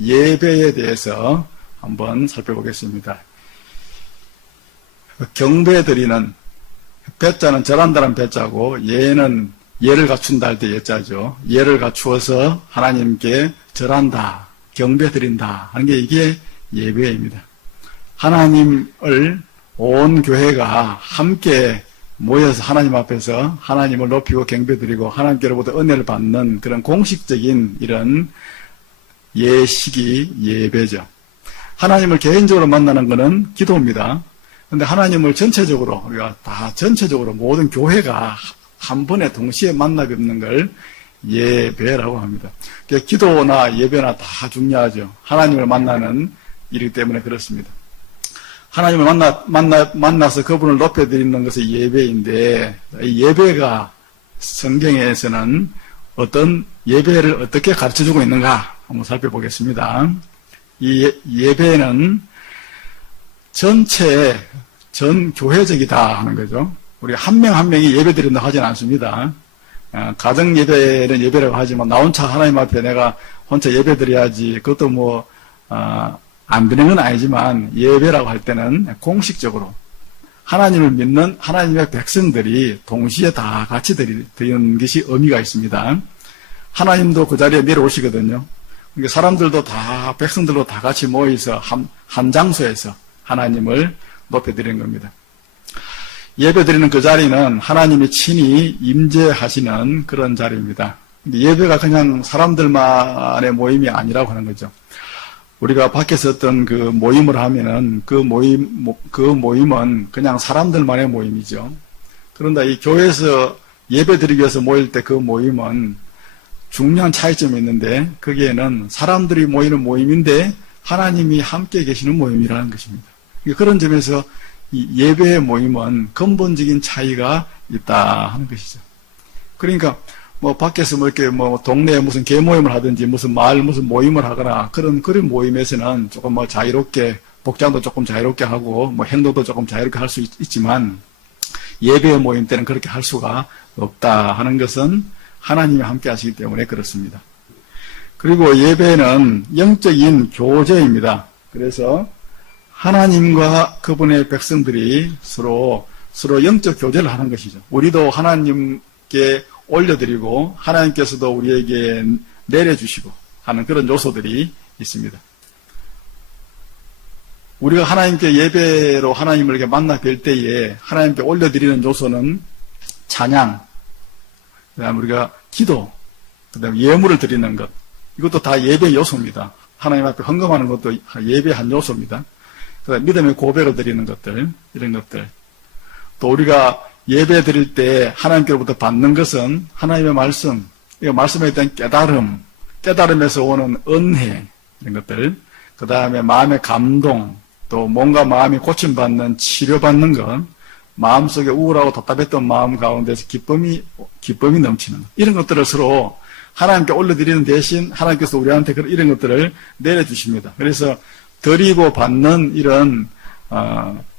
예배에 대해서 한번 살펴보겠습니다. 경배 드리는 배자는 절한다는 배자고 예는 예를 갖춘다 할 때 예자죠. 예를 갖추어서 하나님께 절한다, 경배 드린다 하는 게 이게 예배입니다. 하나님을 온 교회가 함께 모여서 하나님 앞에서 하나님을 높이고 경배 드리고 하나님께로부터 은혜를 받는 그런 공식적인 이런 예식이 예배죠. 하나님을 개인적으로 만나는 것은 기도입니다. 그런데 하나님을 전체적으로, 우리가 다 전체적으로 모든 교회가 한 번에 동시에 만나 뵙는 걸 예배라고 합니다. 기도나 예배나 다 중요하죠. 하나님을 만나는 일이기 때문에 그렇습니다. 하나님을 만나서 그분을 높여드리는 것이 예배인데, 이 예배가 성경에서는 어떤 예배를 어떻게 가르쳐주고 있는가 한번 살펴보겠습니다. 이 예배는 전 교회적이다 하는 거죠. 우리 한 명 한 명이 예배 드린다고 하진 않습니다. 가정 예배는 예배라고 하지만 나 혼자 하나님 앞에 내가 혼자 예배 드려야지, 그것도 안 드리는 건 아니지만 예배라고 할 때는 공식적으로 하나님을 믿는 하나님의 백성들이 동시에 다 같이 드리는 것이 의미가 있습니다. 하나님도 그 자리에 내려오시거든요. 그러니까 사람들도 다, 백성들도 다 같이 모여서 한 장소에서 하나님을 높여드리는 겁니다. 예배 드리는 그 자리는 하나님이 친히 임재하시는 그런 자리입니다. 예배가 그냥 사람들만의 모임이 아니라고 하는 거죠. 우리가 밖에서 어떤 그 모임을 하면은 그 모임은 그냥 사람들만의 모임이죠. 그런데 이 교회에서 예배 드리기 위해서 모일 때 그 모임은 중요한 차이점이 있는데, 거기에는 사람들이 모이는 모임인데 하나님이 함께 계시는 모임이라는 것입니다. 그런 점에서 이 예배의 모임은 근본적인 차이가 있다 하는 것이죠. 그러니까 밖에서 이렇게 동네에 무슨 개모임을 하든지 무슨 마을 무슨 모임을 하거나 그런 모임에서는 조금 자유롭게, 복장도 조금 자유롭게 하고 행동도 조금 자유롭게 할 수 있지만 예배의 모임 때는 그렇게 할 수가 없다 하는 것은 하나님이 함께 하시기 때문에 그렇습니다. 그리고 예배는 영적인 교제입니다. 그래서 하나님과 그분의 백성들이 서로 영적 교제를 하는 것이죠. 우리도 하나님께 올려드리고 하나님께서도 우리에게 내려주시고 하는 그런 요소들이 있습니다. 우리가 하나님께 예배로 하나님을 이렇게 만나 뵐 때에 하나님께 올려드리는 요소는 찬양, 그 다음에 우리가 기도, 그 다음에 예물을 드리는 것, 이것도 다 예배 요소입니다. 하나님 앞에 헌금하는 것도 예배 한 요소입니다. 그 다음에 믿음의 고백을 드리는 것들, 이런 것들. 또 우리가 예배 드릴 때 하나님께로부터 받는 것은 하나님의 말씀, 이 말씀에 대한 깨달음에서 오는 은혜, 이런 것들. 그 다음에 마음의 감동, 또 뭔가 마음이 고침받는, 치료받는 것, 마음속에 우울하고 답답했던 마음 가운데서 기쁨이 넘치는 것. 이런 것들을 서로 하나님께 올려드리는 대신 하나님께서 우리한테 이런 것들을 내려주십니다. 그래서 드리고 받는 이런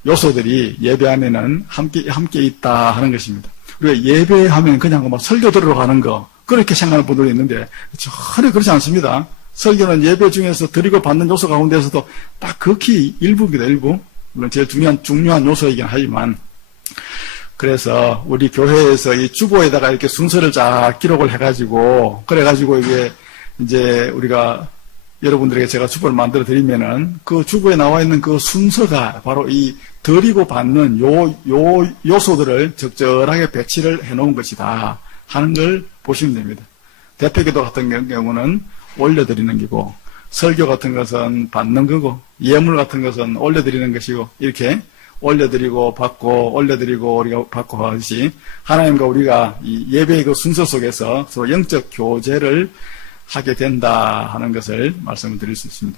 요소들이 예배 안에는 함께 있다 하는 것입니다. 우리가 예배하면 그냥 설교 들으러 가는 거, 그렇게 생각하는 분들이 있는데 전혀 그렇지 않습니다. 설교는 예배 중에서 드리고 받는 요소 가운데서도 딱 극히 일부입니다. 일부. 물론 제일 중요한 요소이긴 하지만, 그래서 우리 교회에서 이 주보에다가 이렇게 순서를 쫙 기록을 해가지고, 그래가지고 이제 우리가 여러분들에게 제가 주보를 만들어 드리면은 그 주보에 나와 있는 그 순서가 바로 이 드리고 받는 요소들을 적절하게 배치를 해 놓은 것이다 하는 걸 보시면 됩니다. 대표기도 같은 경우는 올려드리는 거고, 설교 같은 것은 받는 거고, 예물 같은 것은 올려드리는 것이고, 이렇게 올려드리고 받고 올려드리고 우리가 받고 하듯이 하나님과 우리가 이 예배의 그 순서 속에서 서로 영적 교제를 하게 된다 하는 것을 말씀을 드릴 수 있습니다.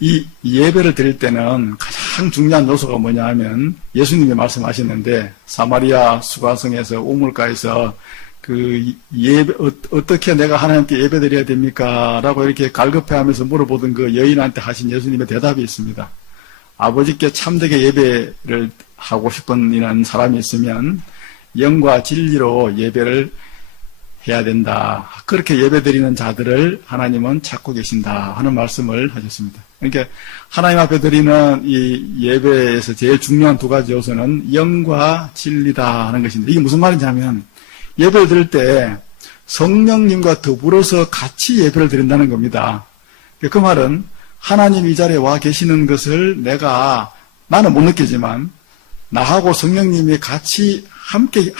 이 예배를 드릴 때는 가장 중요한 요소가 뭐냐 하면, 예수님이 말씀하셨는데 사마리아 수가성에서 우물가에서 그 예배, 어떻게 내가 하나님께 예배 드려야 됩니까? 라고 이렇게 갈급해하면서 물어보던 그 여인한테 하신 예수님의 대답이 있습니다. 아버지께 참되게 예배를 하고 싶은 이런 사람이 있으면 영과 진리로 예배를 해야 된다. 그렇게 예배드리는 자들을 하나님은 찾고 계신다 하는 말씀을 하셨습니다. 그러니까 하나님 앞에 드리는 이 예배에서 제일 중요한 두 가지 요소는 영과 진리다 하는 것인데, 이게 무슨 말인지 하면, 예배를 드릴 때 성령님과 더불어서 같이 예배를 드린다는 겁니다. 그 말은 하나님 이 자리에 와 계시는 것을 나는 못 느끼지만 나하고 성령님이 같이 함께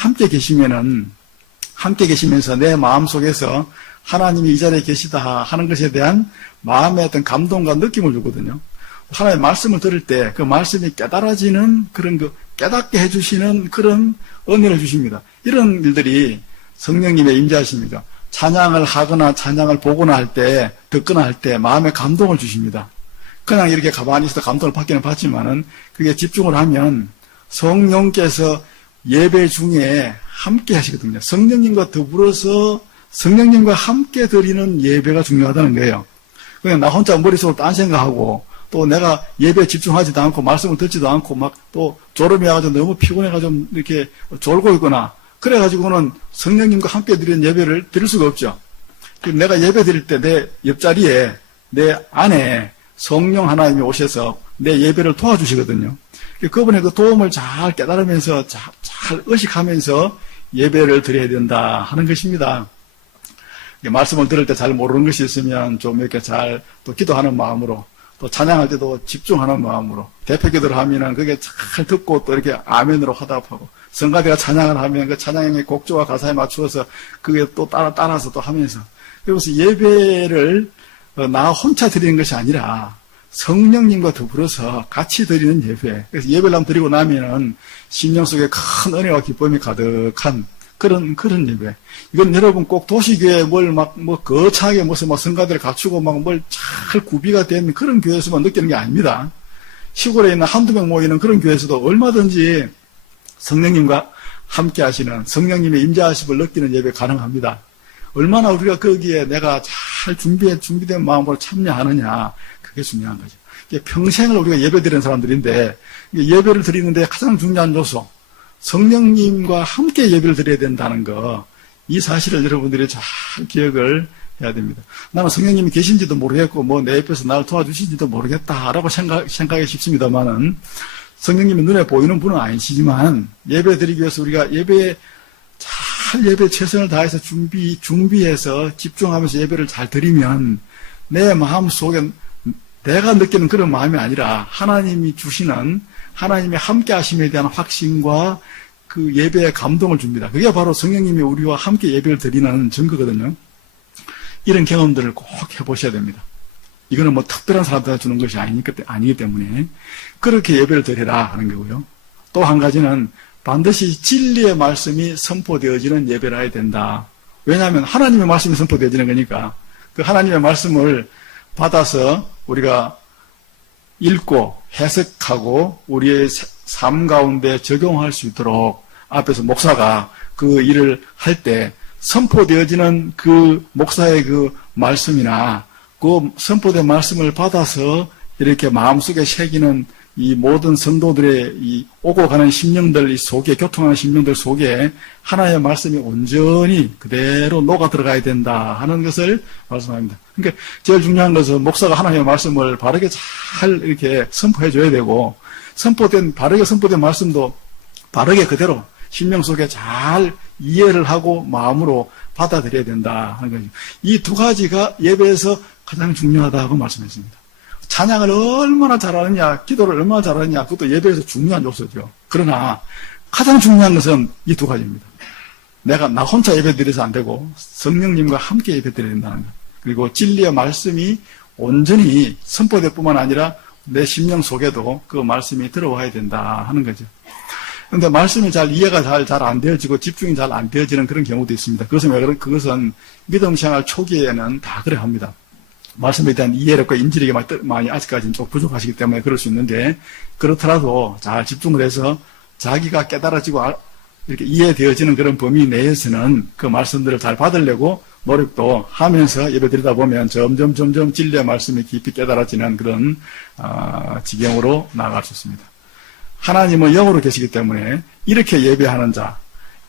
계시면서 내 마음속에서 하나님이 이 자리에 계시다 하는 것에 대한 마음의 어떤 감동과 느낌을 주거든요. 하나님의 말씀을 들을 때 그 말씀이 깨달아지는 그런 깨닫게 해주시는 그런 은혜를 주십니다. 이런 일들이 성령님의 임재하십니다. 찬양을 하거나 찬양을 보거나 할 때, 듣거나 할 때 마음에 감동을 주십니다. 그냥 이렇게 가만히 있어도 감동을 받기는 받지만은 그게 집중을 하면 성령께서 예배 중에 함께 하시거든요. 성령님과 더불어서 성령님과 함께 드리는 예배가 중요하다는 거예요. 그냥 나 혼자 머릿속으로 딴 생각하고 또 내가 예배에 집중하지도 않고 말씀을 듣지도 않고 막 또 졸음이 와가지고 너무 피곤해가지고 이렇게 졸고 있거나 그래가지고는 성령님과 함께 드리는 예배를 드릴 수가 없죠. 내가 예배 드릴 때 내 옆자리에 내 안에 성령 하나님이 오셔서 내 예배를 도와주시거든요. 그분의 그 도움을 잘 깨달으면서 잘 의식하면서 예배를 드려야 된다 하는 것입니다. 말씀을 들을 때 잘 모르는 것이 있으면 좀 이렇게 잘 또 기도하는 마음으로 또 찬양할 때도 집중하는 마음으로 대표 기도를 하면은 그게 잘 듣고 또 이렇게 아멘으로 화답하고 성가대가 찬양을 하면 그 찬양의 곡조와 가사에 맞추어서 그게 또 따라서 또 하면서 그래서 예배를 나 혼자 드리는 것이 아니라 성령님과 더불어서 같이 드리는 예배. 그래서 예배를 한번 드리고 나면은 심령 속에 큰 은혜와 기쁨이 가득한 그런 예배. 이건 여러분 꼭 도시교회 거창하게 무슨 성가대를 갖추고 뭘 잘 구비가 된 그런 교회에서만 느끼는 게 아닙니다. 시골에 있는 한두 명 모이는 그런 교회에서도 얼마든지 성령님과 함께 하시는 성령님의 임재하심을 느끼는 예배 가능합니다. 얼마나 우리가 거기에 내가 잘 준비된 마음으로 참여하느냐. 그게 중요한 거죠. 평생을 우리가 예배 드리는 사람들인데 예배를 드리는데 가장 중요한 요소 성령님과 함께 예배를 드려야 된다는 거, 이 사실을 여러분들이 잘 기억을 해야 됩니다. 나는 성령님이 계신지도 모르겠고 내 옆에서 나를 도와주신지도 모르겠다라고 생각이 쉽습니다만은 성령님이 눈에 보이는 분은 아니시지만 예배 드리기 위해서 우리가 예배에 최선을 다해서 준비해서 집중하면서 예배를 잘 드리면 내 마음 속에 내가 느끼는 그런 마음이 아니라 하나님이 주시는 하나님의 함께 하심에 대한 확신과 그 예배의 감동을 줍니다. 그게 바로 성령님이 우리와 함께 예배를 드리는 증거거든요. 이런 경험들을 꼭 해보셔야 됩니다. 이거는 특별한 사람들한테 주는 것이 아니기 때문에 그렇게 예배를 드리라 하는 거고요. 또 한 가지는 반드시 진리의 말씀이 선포되어지는 예배를 해야 된다. 왜냐하면 하나님의 말씀이 선포되어지는 거니까 그 하나님의 말씀을 받아서 우리가 읽고 해석하고 우리의 삶 가운데 적용할 수 있도록 앞에서 목사가 그 일을 할 때 선포되어지는 그 목사의 그 말씀이나 그 선포된 말씀을 받아서 이렇게 마음속에 새기는 이 모든 성도들의 이 오고 가는 심령들 속에, 교통하는 심령들 속에 하나님의 말씀이 온전히 그대로 녹아 들어가야 된다 하는 것을 말씀합니다. 그러니까 제일 중요한 것은 목사가 하나님의 말씀을 바르게 잘 이렇게 선포해 줘야 되고, 바르게 선포된 말씀도 바르게 그대로 심령 속에 잘 이해를 하고 마음으로 받아들여야 된다 하는 거죠. 이 두 가지가 예배에서 가장 중요하다고 말씀했습니다. 찬양을 얼마나 잘하느냐, 기도를 얼마나 잘하느냐, 그것도 예배에서 중요한 요소죠. 그러나 가장 중요한 것은 이 두 가지입니다. 나 혼자 예배 드려서 안 되고 성령님과 함께 예배 드려야 된다는 것. 그리고 진리의 말씀이 온전히 선포될 뿐만 아니라 내 심령 속에도 그 말씀이 들어와야 된다 하는 거죠. 그런데 말씀이 잘 이해가 잘 안 되어지고 집중이 잘 안 되어지는 그런 경우도 있습니다. 그것은 믿음 생활 초기에는 다 그래 합니다. 말씀에 대한 이해력과 인지력이 많이 아직까지는 좀 부족하시기 때문에 그럴 수 있는데, 그렇더라도 잘 집중을 해서 자기가 깨달아지고 이렇게 이해되어지는 그런 범위 내에서는 그 말씀들을 잘 받으려고 노력도 하면서 예배 드리다 보면 점점 진리의 말씀이 깊이 깨달아지는 그런 지경으로 나아갈 수 있습니다. 하나님은 영으로 계시기 때문에 이렇게 예배하는 자,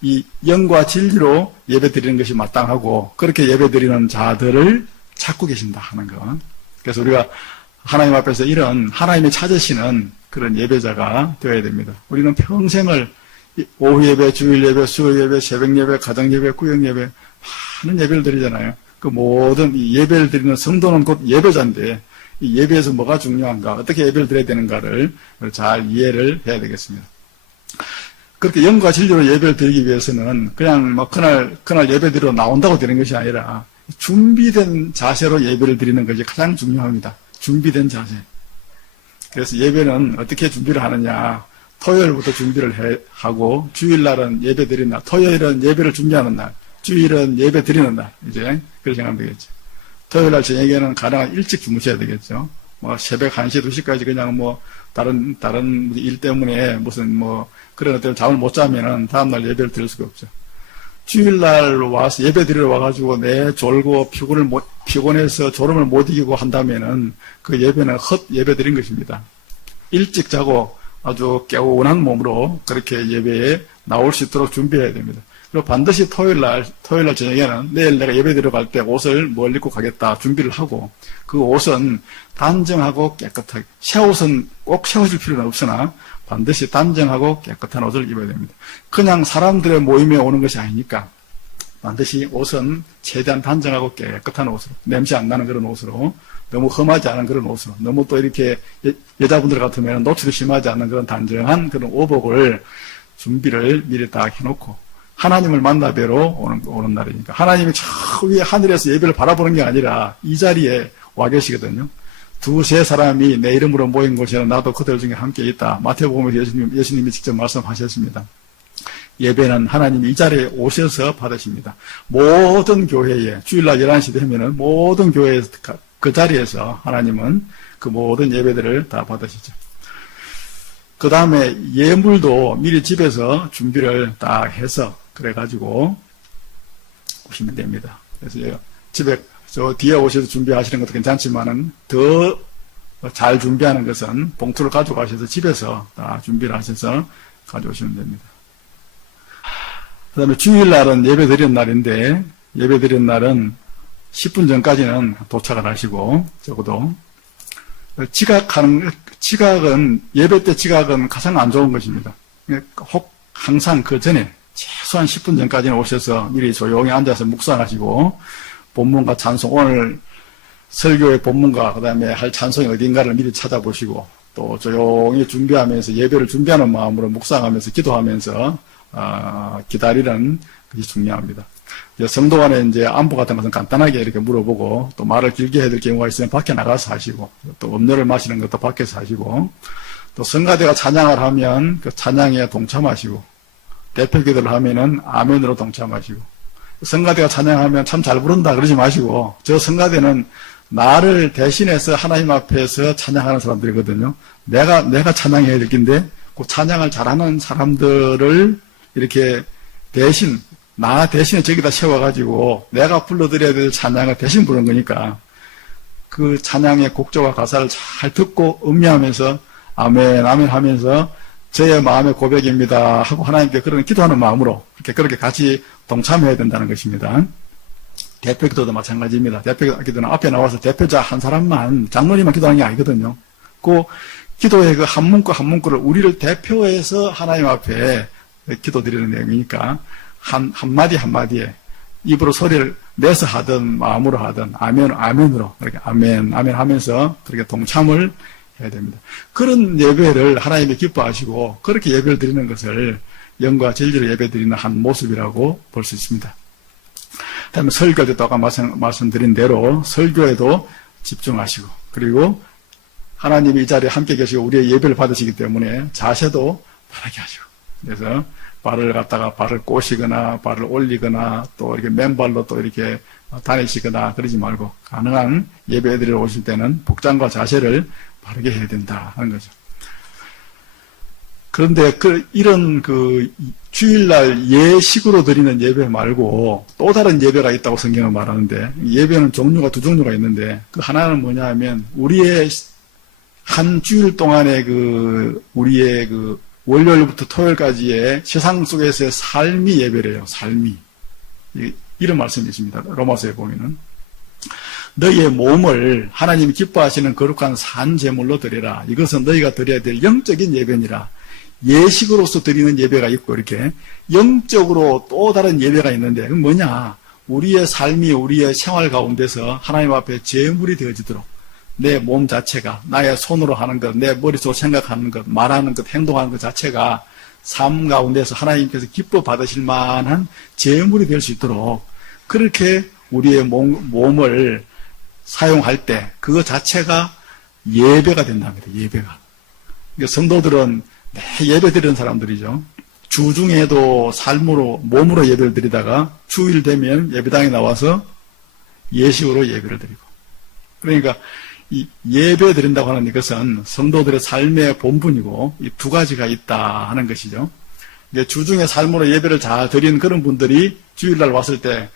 이 영과 진리로 예배 드리는 것이 마땅하고 그렇게 예배 드리는 자들을 찾고 계신다 하는 것. 그래서 우리가 하나님 앞에서 이런 하나님이 찾으시는 그런 예배자가 되어야 됩니다. 우리는 평생을 오후 예배, 주일 예배, 수요 예배, 새벽 예배, 가정 예배, 구역 예배 많은 예배를 드리잖아요. 그 모든 이 예배를 드리는 성도는 곧 예배자인데 이 예배에서 뭐가 중요한가, 어떻게 예배를 드려야 되는가를 잘 이해를 해야 되겠습니다. 그렇게 영과 진리로 예배를 드리기 위해서는 그냥 뭐 그날 예배 드리러 나온다고 되는 것이 아니라 준비된 자세로 예배를 드리는 것이 가장 중요합니다. 준비된 자세. 그래서 예배는 어떻게 준비를 하느냐. 토요일부터 준비를 하고 주일날은 예배 드리는 날, 토요일은 예배를 준비하는 날, 주일은 예배 드리는 날. 이제 그렇게 생각하면 되겠죠. 토요일날 저녁에는 가능한 일찍 주무셔야 되겠죠. 뭐 새벽 1시, 2시까지 그냥 뭐 다른 일 때문에 무슨 뭐 그런 어떤 잠을 못 자면은 다음날 예배를 드릴 수가 없죠. 주일날 와서 예배 드리러 와가지고 내 졸고 피곤해서 졸음을 못 이기고 한다면은 그 예배는 헛 예배 드린 것입니다. 일찍 자고 아주 개운한 몸으로 그렇게 예배에 나올 수 있도록 준비해야 됩니다. 그리고 반드시 토요일날 저녁에는 내일 내가 예배 드리러 갈 때 옷을 뭘 입고 가겠다 준비를 하고 그 옷은 단정하고 깨끗하게, 새 옷은 꼭 세워질 필요는 없으나 반드시 단정하고 깨끗한 옷을 입어야 됩니다. 그냥 사람들의 모임에 오는 것이 아니니까 반드시 옷은 최대한 단정하고 깨끗한 옷으로, 냄새 안 나는 그런 옷으로, 너무 험하지 않은 그런 옷으로, 너무 또 이렇게 여자분들 같으면 노출이 심하지 않은 그런 단정한 그런 오복을 준비를 미리 다 해놓고 하나님을 만나 뵈러 오는 날이니까 하나님이 저 위에 하늘에서 예배를 바라보는 게 아니라 이 자리에 와 계시거든요. 두세 사람이 내 이름으로 모인 곳에는 나도 그들 중에 함께 있다. 마태복음에서 예수님이 직접 말씀하셨습니다. 예배는 하나님이 이 자리에 오셔서 받으십니다. 모든 교회에 주일날 11시 되면은 모든 교회에서 그 자리에서 하나님은 그 모든 예배들을 다 받으시죠. 그 다음에 예물도 미리 집에서 준비를 딱 해서 그래가지고 오시면 됩니다. 그래서 집에 저 뒤에 오셔서 준비하시는 것도 괜찮지만은 더 잘 준비하는 것은 봉투를 가져가셔서 집에서 다 준비를 하셔서 가져오시면 됩니다. 그 다음에 주일날은 예배 드리는 날인데 예배 드리는 날은 10분 전까지는 도착을 하시고 적어도 지각은 예배 때 지각은 가장 안 좋은 것입니다. 혹 항상 그 전에 최소한 10분 전까지는 오셔서 미리 조용히 앉아서 묵상하시고 본문과 찬송, 오늘 설교의 본문과 그 다음에 할 찬송이 어딘가를 미리 찾아보시고 또 조용히 준비하면서 예배를 준비하는 마음으로 묵상하면서 기도하면서 기다리는 것이 중요합니다. 성도 간에 이제 안부 같은 것은 간단하게 이렇게 물어보고 또 말을 길게 해야 될 경우가 있으면 밖에 나가서 하시고 또 음료를 마시는 것도 밖에서 하시고 또 성가대가 찬양을 하면 그 찬양에 동참하시고 대표 기도를 하면은 아멘으로 동참하시고 성가대가 찬양하면 참 잘 부른다 그러지 마시고 저 성가대는 나를 대신해서 하나님 앞에서 찬양하는 사람들이거든요. 내가 찬양해야 될 텐데 그 찬양을 잘하는 사람들을 이렇게 나 대신에 저기다 세워가지고 내가 불러드려야 될 찬양을 대신 부르는 거니까 그 찬양의 곡조와 가사를 잘 듣고 음미하면서 아멘 아멘 하면서 저의 마음의 고백입니다 하고 하나님께 그런 기도하는 마음으로 그렇게 같이 동참해야 된다는 것입니다. 대표 기도도 마찬가지입니다. 대표 기도는 앞에 나와서 대표자 한 사람만 장로님만 기도하는 게 아니거든요. 그 기도의 그 한 문구 한 문구를 우리를 대표해서 하나님 앞에 기도드리는 내용이니까 한마디 한마디에 입으로 소리를 내서 하든 마음으로 하든 아멘으로 그렇게 아멘 하면서 그렇게 동참을 해야 됩니다. 그런 예배를 하나님이 기뻐하시고 그렇게 예배를 드리는 것을 영과 진리로 예배 드리는 한 모습이라고 볼 수 있습니다. 다음에 설교도 또 아까 말씀드린 대로 설교에도 집중하시고 그리고 하나님이 이 자리에 함께 계시고 우리의 예배를 받으시기 때문에 자세도 바르게 하시고 그래서 발을 꼬시거나 발을 올리거나 또 이렇게 맨발로 또 이렇게 다니시거나 그러지 말고 가능한 예배드리러 오실 때는 복장과 자세를 바르게 해야 된다 하는 거죠. 그런데 이런 주일날 예식으로 드리는 예배 말고 또 다른 예배가 있다고 성경은 말하는데 예배는 종류가 두 종류가 있는데 그 하나는 뭐냐 하면 우리의 한 주일 동안의 우리의 월요일부터 토요일까지의 세상 속에서의 삶이 예배래요. 삶이. 이런 말씀이 있습니다. 로마서에 보면은. 너희의 몸을 하나님이 기뻐하시는 거룩한 산 제물로 드리라. 이것은 너희가 드려야 될 영적인 예배니라. 예식으로서 드리는 예배가 있고 이렇게 영적으로 또 다른 예배가 있는데 그건 뭐냐? 우리의 삶이 우리의 생활 가운데서 하나님 앞에 제물이 되어지도록 내 몸 자체가 나의 손으로 하는 것, 내 머릿속으로 생각하는 것, 말하는 것, 행동하는 것 자체가 삶 가운데서 하나님께서 기뻐 받으실 만한 제물이 될 수 있도록 그렇게 우리의 몸을 사용할 때 그거 자체가 예배가 된답니다. 예배가. 그러니까 성도들은 예배 드리는 사람들이죠. 주중에도 삶으로 몸으로 예배를 드리다가 주일 되면 예배당에 나와서 예식으로 예배를 드리고. 그러니까 이 예배 드린다고 하는 이것은 성도들의 삶의 본분이고 이 두 가지가 있다 하는 것이죠. 주중에 삶으로 예배를 잘 드리는 그런 분들이 주일날 왔을 때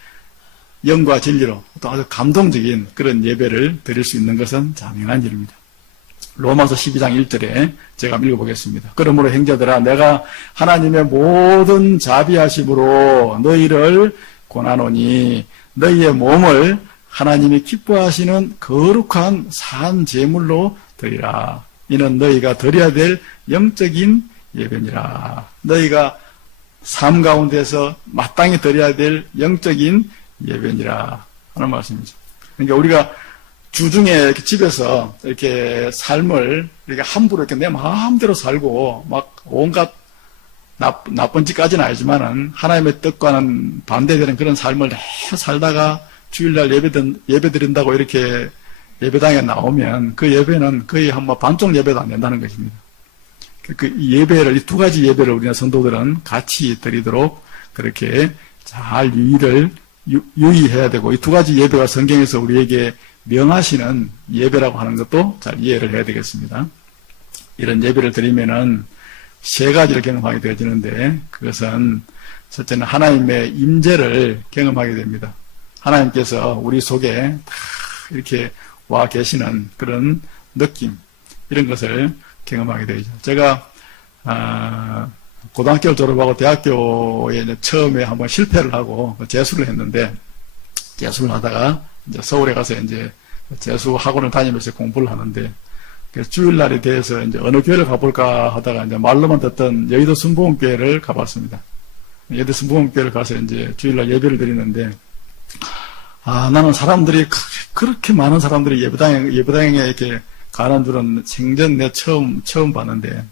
영과 진리로 또 아주 감동적인 그런 예배를 드릴 수 있는 것은 당연한 일입니다. 로마서 12장 1절에 제가 읽어보겠습니다. 그러므로 형제들아 내가 하나님의 모든 자비하심으로 너희를 권하노니 너희의 몸을 하나님이 기뻐하시는 거룩한 산 제물로 드리라. 이는 너희가 드려야 될 영적인 예배니라. 너희가 삶 가운데서 마땅히 드려야 될 영적인 예배니라 하는 말씀이죠. 그러니까 우리가 주중에 이렇게 집에서 이렇게 삶을 이렇게 함부로 이렇게 내 마음대로 살고 막 온갖 나쁜 짓까지는 아니지만은 하나님의 뜻과는 반대되는 그런 삶을 살다가 주일날 예배 드린다고 이렇게 예배당에 나오면 그 예배는 거의 한 반쪽 예배도 안 된다는 것입니다. 그 예배를, 이 두 가지 예배를 우리는 성도들은 같이 드리도록 그렇게 잘 유의해야 되고 이 두 가지 예배가 성경에서 우리에게 명하시는 예배라고 하는 것도 잘 이해를 해야 되겠습니다. 이런 예배를 드리면은 세 가지를 경험하게 되어지는데 그것은 첫째는 하나님의 임재를 경험하게 됩니다. 하나님께서 우리 속에 다 이렇게 와 계시는 그런 느낌 이런 것을 경험하게 되죠. 제가 고등학교를 졸업하고 대학교에 이제 처음에 한번 실패를 하고 재수를 했는데 재수를 하다가 이제 서울에 가서 이제 재수 학원을 다니면서 공부를 하는데 그래서 주일날에 대해서 이제 어느 교회를 가볼까 하다가 이제 말로만 듣던 여의도 순복음교회를 가봤습니다. 여의도 순복음교회를 가서 이제 주일날 예배를 드리는데 나는 사람들이 그렇게 많은 사람들이 예배당에 이렇게 가는 줄은 생전 내 처음 봤는데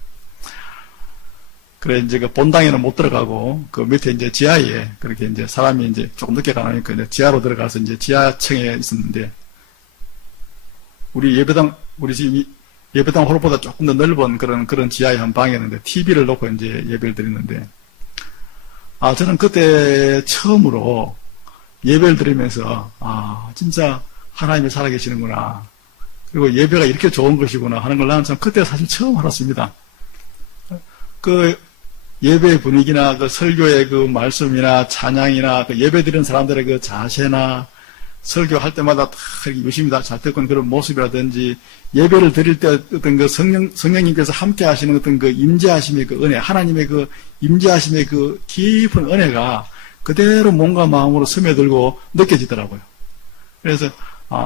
그래 이제 그 본당에는 못 들어가고 그 밑에 이제 지하에 그렇게 이제 사람이 이제 조금 늦게 가니까 이제 지하로 들어가서 이제 지하층에 있었는데 우리 지금 예배당 홀보다 조금 더 넓은 그런 지하의 한 방이었는데 TV를 놓고 이제 예배를 드리는데 저는 그때 처음으로 예배를 드리면서 진짜 하나님이 살아계시는구나. 그리고 예배가 이렇게 좋은 것이구나 하는 걸 나는 참 그때 사실 처음 알았습니다. 그 예배의 분위기나 그 설교의 그 말씀이나 찬양이나 그 예배 드리는 사람들의 그 자세나 설교할 때마다 다 이렇게 유심히 다 잘 듣는 그런 모습이라든지 예배를 드릴 때 어떤 그 성령님께서 함께 하시는 어떤 그 임재하심의 그 은혜, 하나님의 그 임재하심의 그 깊은 은혜가 그대로 몸과 마음으로 스며들고 느껴지더라고요. 그래서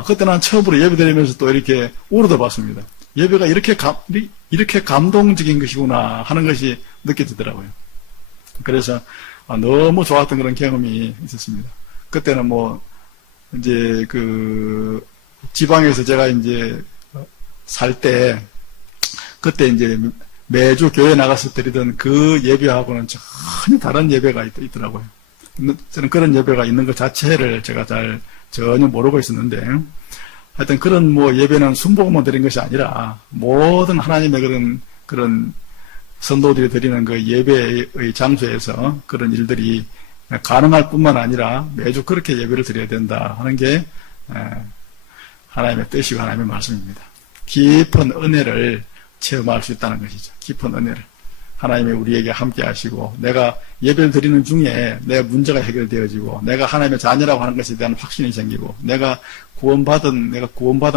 그때 난 처음으로 예배 드리면서 또 이렇게 우러져 봤습니다. 예배가 이렇게 감동적인 것이구나 하는 것이 느껴지더라고요. 그래서 너무 좋았던 그런 경험이 있었습니다. 그때는 이제 그 지방에서 제가 이제 살 때 그때 이제 매주 교회 나가서 드리던 그 예배하고는 전혀 다른 예배가 있더라고요. 저는 그런 예배가 있는 것 자체를 제가 전혀 모르고 있었는데 하여튼 그런 예배는 순복음만 드린 것이 아니라 모든 하나님의 그런 성도들이 드리는 그 예배의 장소에서 그런 일들이 가능할 뿐만 아니라 매주 그렇게 예배를 드려야 된다 하는 게 하나님의 뜻이고 하나님의 말씀입니다. 깊은 은혜를 체험할 수 있다는 것이죠. 깊은 은혜를. 하나님이 우리에게 함께 하시고, 내가 예배를 드리는 중에 내 문제가 해결되어지고, 내가 하나님의 자녀라고 하는 것에 대한 확신이 생기고, 내가 구원받은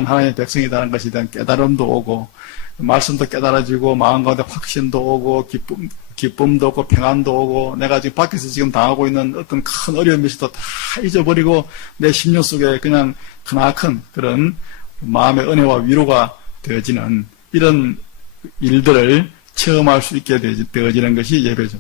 하나님의 백성이라는 것에 대한 깨달음도 오고, 말씀도 깨달아지고, 마음 가운데 확신도 오고, 기쁨도 오고, 평안도 오고, 내가 지금 밖에서 지금 당하고 있는 어떤 큰 어려움이 있어도 다 잊어버리고, 내 심령 속에 그냥 크나큰 그런 마음의 은혜와 위로가 되어지는 이런 일들을 체험할 수 있게 되어지는 것이 예배죠.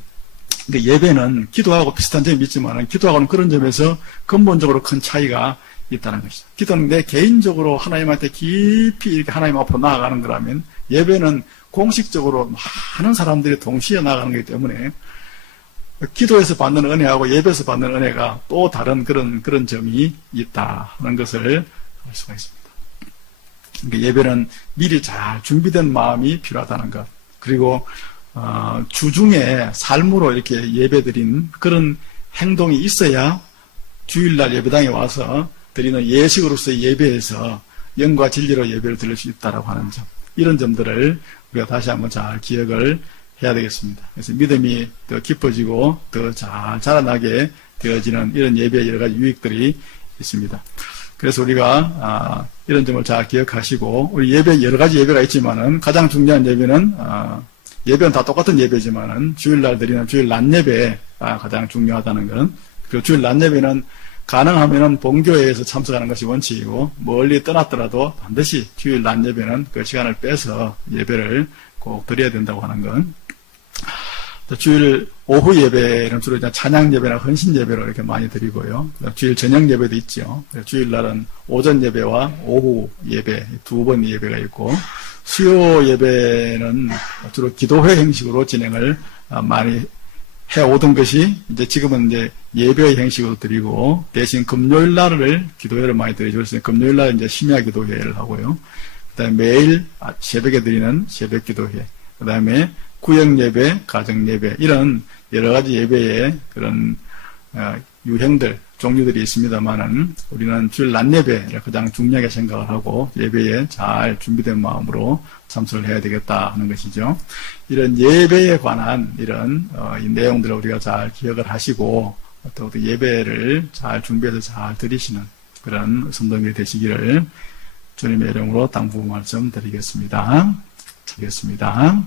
근데 예배는 기도하고 비슷한 점이 있지만 기도하고는 그런 점에서 근본적으로 큰 차이가 있다는 것이죠. 기도는 내 개인적으로 하나님한테 깊이 이렇게 하나님 앞으로 나아가는 거라면, 예배는 공식적으로 많은 사람들이 동시에 나아가는 거기 때문에 기도에서 받는 은혜하고 예배에서 받는 은혜가 또 다른 그런 점이 있다는 것을 알 수가 있습니다. 그러니까 예배는 미리 잘 준비된 마음이 필요하다는 것, 그리고 주중에 삶으로 이렇게 예배드린 그런 행동이 있어야 주일날 예배당에 와서 드리는 예식으로서의 예배에서 영과 진리로 예배를 드릴 수 있다고 하는 점, 이런 점들을 우리가 다시 한번 잘 기억을 해야 되겠습니다. 그래서 믿음이 더 깊어지고 더 잘 자라나게 되어지는 이런 예배의 여러 가지 유익들이 있습니다. 그래서 우리가 이런 점을 잘 기억하시고, 우리 예배 여러 가지 예배가 있지만은 가장 중요한 예배는 예배는 다 똑같은 예배지만은 주일날 드리는 주일 낮 예배가 가장 중요하다는 것. 그리고 주일 낮 예배는 가능하면은 본교회에서 참석하는 것이 원칙이고, 멀리 떠났더라도 반드시 주일 낮 예배는 그 시간을 빼서 예배를 꼭 드려야 된다고 하는 것. 주일 오후 예배는 주로 찬양 예배나 헌신 예배로 이렇게 많이 드리고요. 주일 저녁 예배도 있죠. 주일날은 오전 예배와 오후 예배 두 번 예배가 있고, 수요 예배는 주로 기도회 형식으로 진행을 많이 해오던 것이 이제 지금은 이제 예배의 형식으로 드리고, 대신 금요일 날을 기도회를 많이 드리죠. 그래서 금요일 날 이제 심야 기도회를 하고요. 그다음에 매일 새벽에 드리는 새벽 기도회, 그다음에 구역 예배, 가정 예배, 이런 여러 가지 예배의 그런 유형들, 종류들이 있습니다만은 우리는 주일 낮 예배를 가장 중요하게 생각을 하고 예배에 잘 준비된 마음으로 참석을 해야 되겠다 하는 것이죠. 이런 예배에 관한 이런 이 내용들을 우리가 잘 기억을 하시고, 또 예배를 잘 준비해서 잘 드리시는 그런 성도님이 되시기를 주님의 이름으로 당부 말씀 드리겠습니다. 차겠습니다.